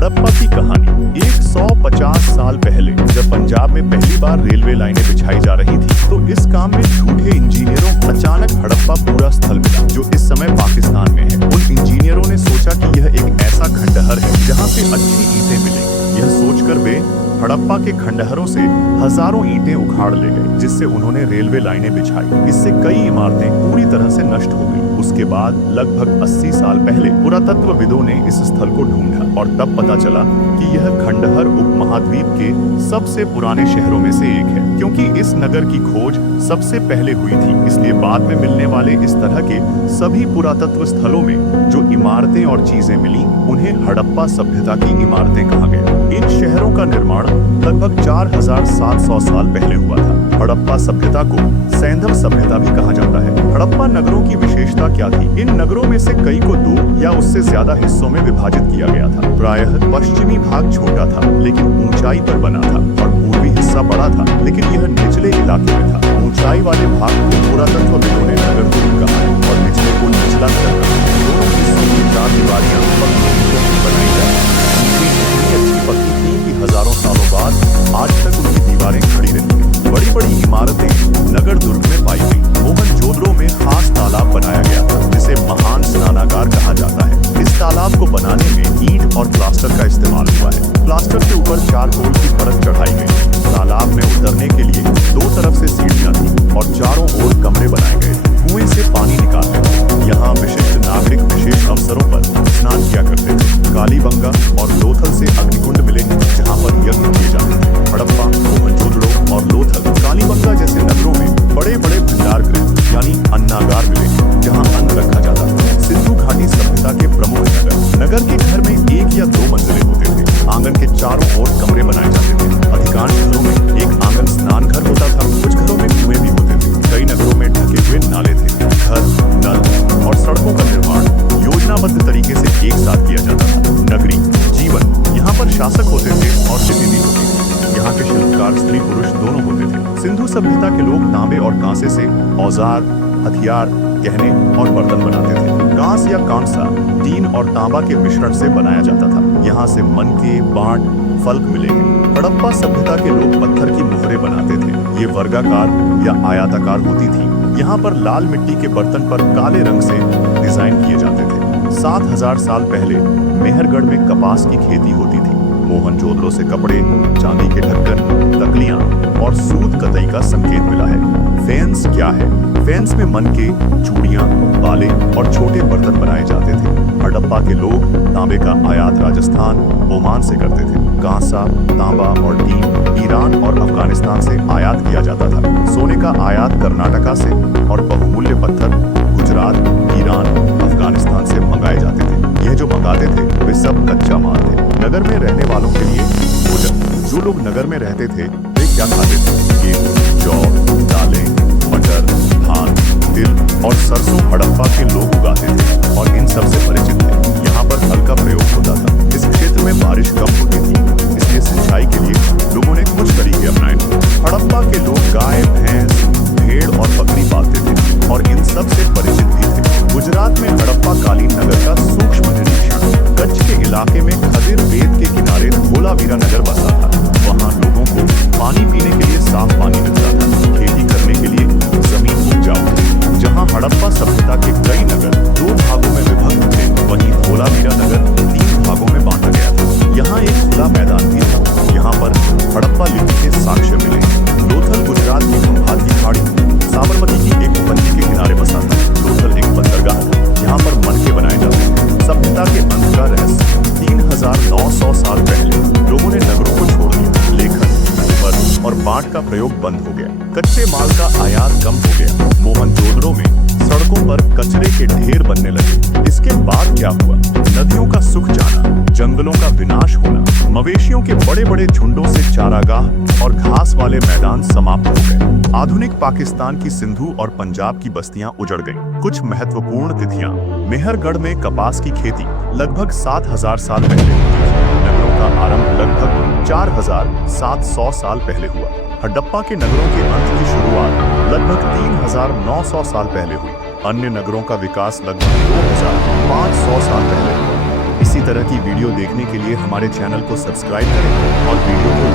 हड़प्पा की कहानी 150 साल पहले जब पंजाब में पहली बार रेलवे लाइनें बिछाई जा रही थी तो इस काम में झूठे इंजीनियरों अचानक हड़प्पा पूरा स्थल मिला जो इस समय पाकिस्तान में है। उन इंजीनियरों ने सोचा कि यह एक ऐसा खंडहर है जहां से अच्छी ईंटें मिलेंगी। यह सोचकर वे हड़प्पा के खंडहरों से हजारों ईंटें उखाड़ ले गए जिससे उन्होंने रेलवे लाइनें बिछाई। इससे कई इमारतें पूरी तरह से नष्ट हो गई। उसके बाद लगभग 80 साल पहले पुरातत्वविदों ने इस स्थल को ढूंढा और तब पता चला कि यह खंडहर उपमहाद्वीप के सबसे पुराने शहरों में से एक है। क्योंकि इस नगर की खोज सबसे पहले हुई थी इसलिए बाद में मिलने वाले इस तरह के सभी पुरातत्व स्थलों में जो इमारतें और चीजें मिली उन्हें हड़प्पा सभ्यता की इमारतें कहा गया। इन शहरों का निर्माण लगभग 4700 साल पहले हुआ था। हड़प्पा सभ्यता को सैंधव सभ्यता भी कहा जाता है। हड़प्पा नगरों की विशेषता क्या थी? इन नगरों में से कई को 2 या उससे ज्यादा हिस्सों में विभाजित किया गया था। प्रायः पश्चिमी भाग छोटा था लेकिन ऊंचाई पर बना था और पूर्वी हिस्सा बड़ा था लेकिन यह निचले इलाके में था। ऊंचाई वाले भाग को पुरातत्वविदों ने नगर दुर्ग कहा है और निचले को निचला नगर कहा। दोनों हिस्सों की 4 दीवारियां बनाई जाती इतनी अच्छी पक्की थी कि हजारों सालों बाद आज तक उनकी दीवारें खड़ी रहती हैं। बड़ी बड़ी इमारतें नगर दुर्ग में पाई गई। मोहनजोदड़ो में खास तालाब बनाया गया था जिसे महान स्नानागार कहा जाता है। इस तालाब को बनाने में ईंट और प्लास्टर का इस्तेमाल हुआ है। प्लास्टर के ऊपर चारकोल की परत चढ़ाई गई। तालाब में उतरने के लिए 2 तरफ से सीढ़ियां थी और चारों ओर कमरे बनाए गए थे। कुएं से पानी निकालते थे। यहाँ विशिष्ट नागरिक विशेष अवसरों पर स्नान किया करते थे। कालीबंगा और लोथल से अग्निकुंड मिले जहाँ पर यज्ञ किए जाते थे। हड़प्पा, मोहनजोदड़ो और लोथल, कालीबंगा जैसे नगरों में बड़े बड़े भंडार गृह यानी अन्नागार मिले जहाँ अन्न रखा जाता था। सिंधु घाटी सभ्यता के प्रमुख नगर के घर में 1 या 2 मंजिलें होते थे। आंगन के चारों ओर कमरे बनाए जाते थे। अधिकांश घरों में एक आंगन स्नान घर होता था। कुछ घरों में कुएं भी होते थे। कई नगरों में ढके हुए नाले थे। घर, नल और सड़कों का निर्माण योजनाबद्ध तरीके से एक साथ किया जाता था। नगरी जीवन, यहाँ पर शासक होते थे और स्थिति होती थी। यहाँ के शिल्पकार स्त्री पुरुष दोनों होते थे। सिंधु सभ्यता के लोग तांबे और कांसे से औजार, हथियार, गहने और बर्तन बनाते थे। कांस या कांसा टीन और तांबा के मिश्रण से बनाया जाता था। यहाँ से मनके, बांट, फलक मिले हैं। हड़प्पा सभ्यता के लोग पत्थर की मोहरें बनाते थे। ये वर्गाकार या आयताकार होती थी। यहाँ पर लाल मिट्टी के बर्तन पर काले रंग से डिजाइन किए जाते थे। 7000 साल पहले मेहरगढ़ में कपास की खेती होती थी। मोहनजोदड़ो से कपड़े, चांदी के ढक्कन, तकलियां और सूत कतई का संकेत मिला है। फेंस क्या है? फेंस में मनके, चूड़ियां, बाले और छोटे बर्तन बनाए जाते थे। हड़प्पा के लोग तांबे का आयात राजस्थान, ओमान से करते थे। कांसा, तांबा और टीन ईरान और अफगानिस्तान से आयात किया जाता था। सोने का आयात कर्नाटका से और बहुमूल्य पत्थर गुजरात, ईरान, अफगानिस्तान से मंगाए जाते थे। यह जो मंगाते थे वे सब कच्चा माल थे। नगर में रहने वालों के लिए भोजन। जो लोग नगर में रहते थे वे क्या खाते थे? गेहूं, जौ, दालें, मटर, धान, तिल और सरसों हड़प्पा के लोग उगाते थे और इन सब से परिचित थे। यहाँ पर हल का प्रयोग होता था। इस क्षेत्र में बारिश कम होती थी इसलिए सिंचाई के लिए लोगों ने कुछ तरीके अपनाए थे। हड़प्पा के लोग गाय, भैंस, भेड़ और बकरी पालते थे और इन सब से परिचित भी थे। गुजरात में हड़प्पा कालीन नगर का सूक्ष्म निरीक्षण। कच्छ के इलाके में खदिर बेद के किनारे धोलावीरा नगर बसा था। वहाँ लोगों को पानी पीने के लिए साफ पानी मिलता था। खेती करने के लिए जमीन उपजाऊ थी। जहाँ हड़प्पा सभ्यता के कई नगर 2 भागों में विभक्त थे वहीं धोलावीरा नगर 3 भागों में बांटा गया था। यहाँ एक खुला मैदान भी था। यहाँ पर हड़प्पा लिपि के साक्ष्य मिले। लोथल गुजरात की खंभात की खाड़ी साबरमती की एक उपनदी के किनारे बसा था। लोथल एक बंदरगाह था। यहाँ पर मनके बनाए जाते थे। सभ्यता के अंत का रहस्य 3900 साल पहले लोगों ने नगरों को छोड़ दिया। लेखन, वर और बांट का प्रयोग बंद हो गया। कच्चे माल का आयात कम हो गया। मोहनजोदड़ो में सड़कों पर कचरे के ढेर बनने लगे। इसके बाद क्या हुआ? नदियों का सूख जाना, जंगलों का विनाश होना, मवेशियों के बड़े बड़े झुंडों से चारागाह और घास वाले मैदान समाप्त हो गए। आधुनिक पाकिस्तान की सिंधु और पंजाब की बस्तियां उजड़ गईं। कुछ महत्वपूर्ण तिथियां। मेहरगढ़ में कपास की खेती लगभग 7000 साल पहले हुई थी। नगरों का आरंभ लगभग 4700 साल पहले हुआ। हड़प्पा के नगरों के अंत की शुरुआत लगभग 3900 साल पहले हुई। अन्य नगरों का विकास लगभग 2500 साल पहले हुआ। इसी इसी तरह की वीडियो देखने के लिए हमारे चैनल को सब्सक्राइब करें और वीडियो को